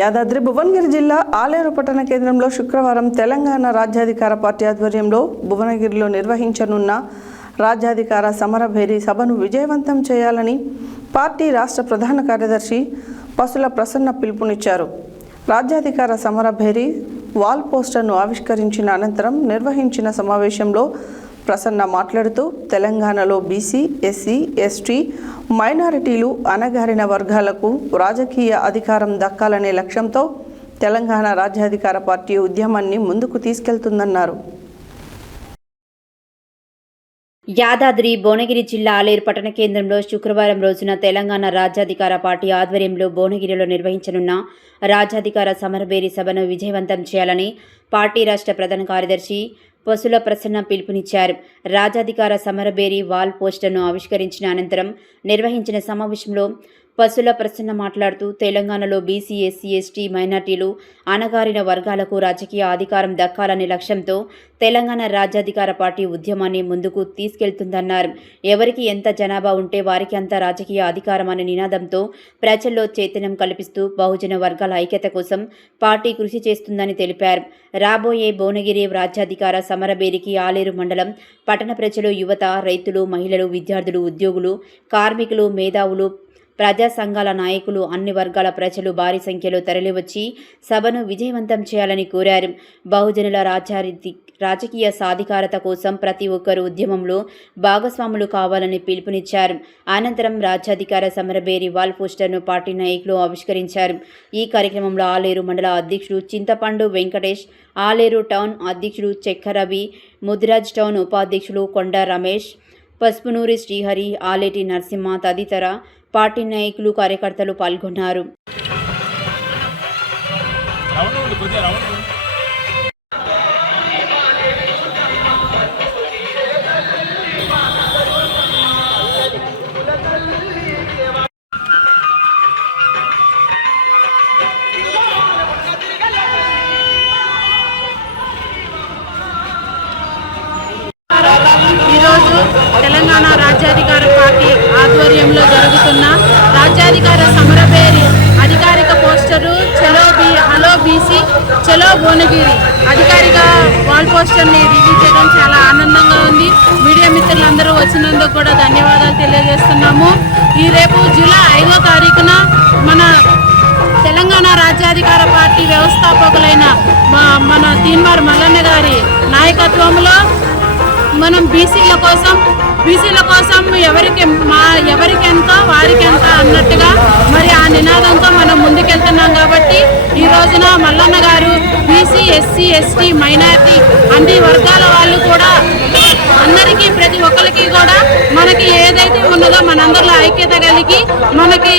యాదాద్రి భువనగిరి జిల్లా ఆలేరు పట్టణ కేంద్రంలో శుక్రవారం తెలంగాణ రాజ్యాధికార పార్టీ ఆధ్వర్యంలో భువనగిరిలో నిర్వహించనున్న రాజ్యాధికార సమరభేరి సభను విజయవంతం చేయాలని పార్టీ రాష్ట్ర ప్రధాన కార్యదర్శి పసుల ప్రసన్న పిలుపునిచ్చారు. రాజ్యాధికార సమరభేరి వాల్ పోస్టర్ను ఆవిష్కరించిన అనంతరం నిర్వహించిన సమావేశంలో ప్రసన్న మాట్లాడుతూ తెలంగాణలో బీసీ, ఎస్సీ, ఎస్టీ, మైనారిటీలు, అణగారిన వర్గాలకు రాజకీయ అధికారం దక్కాలనే లక్ష్యంతో తెలంగాణ రాజ్యాధికార పార్టీ ఉద్యమాన్ని ముందుకు తీసుకెళ్తుందన్నారు. యాదాద్రి భువనగిరి జిల్లా ఆలేరు పట్టణ కేంద్రంలో శుక్రవారం రోజున తెలంగాణ రాజ్యాధికార పార్టీ ఆధ్వర్యంలో భువనగిరిలో నిర్వహించనున్న రాజ్యాధికార సమరభేరి సభను విజయవంతం చేయాలని పార్టీ రాష్ట్ర ప్రధాన కార్యదర్శి పసుల ప్రసన్న పిలుపునిచ్చారు. రాజ్యాధికార సమరభేరి వాల్ పోస్టర్ను ఆవిష్కరించిన అనంతరం నిర్వహించిన సమావేశంలో పసుల ప్రసన్న మాట్లాడుతూ తెలంగాణలో బీసీ, ఎస్సీ, ఎస్టీ, మైనార్టీలు, అణగారిన వర్గాలకు రాజకీయ అధికారం దక్కాలనే లక్ష్యంతో తెలంగాణ రాజ్యాధికార పార్టీ ఉద్యమాన్ని ముందుకు తీసుకెళ్తుందన్నారు. ఎవరికి ఎంత జనాభా ఉంటే వారికి అంత రాజకీయ అధికారం అనే నినాదంతో ప్రజల్లో చైతన్యం కల్పిస్తూ బహుజన వర్గాల ఐక్యత కోసం పార్టీ కృషి చేస్తుందని తెలిపారు. రాబోయే భువనగిరి రాజ్యాధికార సమరభేరికి ఆలేరు మండలం పట్టణ ప్రజలు, యువత, రైతులు, మహిళలు, విద్యార్థులు, ఉద్యోగులు, కార్మికులు, మేధావులు, ప్రజా సంఘాల నాయకులు, అన్ని వర్గాల ప్రజలు భారీ సంఖ్యలో తరలివచ్చి సభను విజయవంతం చేయాలని కోరారు. బహుజనుల రాజకీయ సాధికారత కోసం ప్రతి ఒక్కరూ ఉద్యమంలో భాగస్వాములు కావాలని పిలుపునిచ్చారు. అనంతరం రాజ్యాధికార సమరభేరి వాల్ పోస్టర్ను పార్టీ నాయకులు ఆవిష్కరించారు. ఈ కార్యక్రమంలో ఆలేరు మండల అధ్యక్షుడు చింతపండు వెంకటేష్, ఆలేరు టౌన్ అధ్యక్షుడు చెక్కరవి, ముదిరాజ్ టౌన్ ఉపాధ్యక్షులు కొండ రమేష్, పసుపునూరి శ్రీహరి, ఆలేటి నరసింహ తదితర పార్టీ నాయకులు, కార్యకర్తలు పాల్గొన్నారు. ఈరోజు తెలంగాణ రాజ్యాధికార పార్టీ ఆధ్వర్యంలో జరుగుతున్న రాజ్యాధికార సమరభేరి అధికారిక పోస్టరు హలో బీసీ, చలో భువనగిరి అధికారిక వాల్ పోస్టర్ని రిలీజ్ చేయడం చాలా ఆనందంగా ఉంది. మీడియా మిత్రులందరూ వచ్చినందుకు కూడా ధన్యవాదాలు తెలియజేస్తున్నాము. ఈ రేపు జూలై 5వ తారీఖున మన తెలంగాణ రాజ్యాధికార పార్టీ వ్యవస్థాపకులైన మన తీన్మార్ మల్లన్న గారి నాయకత్వంలో మనం బీసీల కోసం ఎవరికెంత వారికెంత అన్నట్టుగా మరి ఆ నినాదంతో మనం ముందుకెళ్తున్నాం. కాబట్టి ఈ రోజున Mallanna garu BC, SC, ST, minority అన్ని వర్గాల వాళ్ళు కూడా అందరికీ ప్రతి ఒక్కరికి కూడా మనకి ఏదైతే ఉన్నదో మనందరిలో ఐక్యత కలిగి మనకి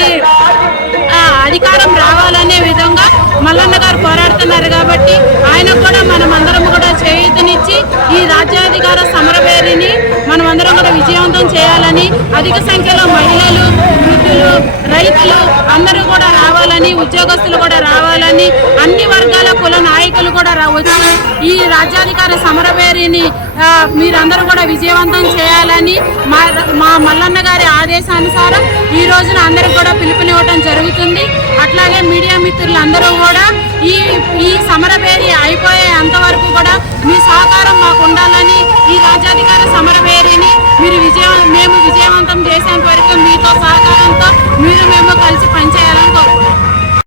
అధికారం రావాలనే విధంగా మల్లన్న గారు పోరాడుతున్నారు. కాబట్టి ఆయనకు కూడా మనం అందరం కూడా చేయూతనిచ్చి ఈ రాజ్యాధికార సమరభేరిని మనం అందరం కూడా విజయవంతం చేయాలని, అధిక సంఖ్యలో మహిళలు, వృద్ధులు, రైతులు అందరూ కూడా రావాలని, ఉద్యోగస్తులు కూడా రావాలని, అన్ని వర్గాల కుల నాయకులు కూడా వచ్చి ఈ రాజ్యాధికార సమరభేరిని మీరందరూ కూడా విజయవంతం చేయాలని మా మల్లన్న గారి ఆదేశానుసారం ఈ రోజున అందరికి కూడా పిలుపునివ్వడం జరుగుతుంది. అట్లాగే మీడియా మిత్రులందరూ కూడా ఈ సమరభేరి అయిపోయేంతవరకు కూడా మీ సహకారం మాకు ఉండాలని, ఈ రాజ్యాధికార సమరభేరిని మేము విజయవంతం చేసేంత వరకు మీతో సహకారంతో మేము కలిసి పనిచేయాలని కోరుకుంటున్నాం.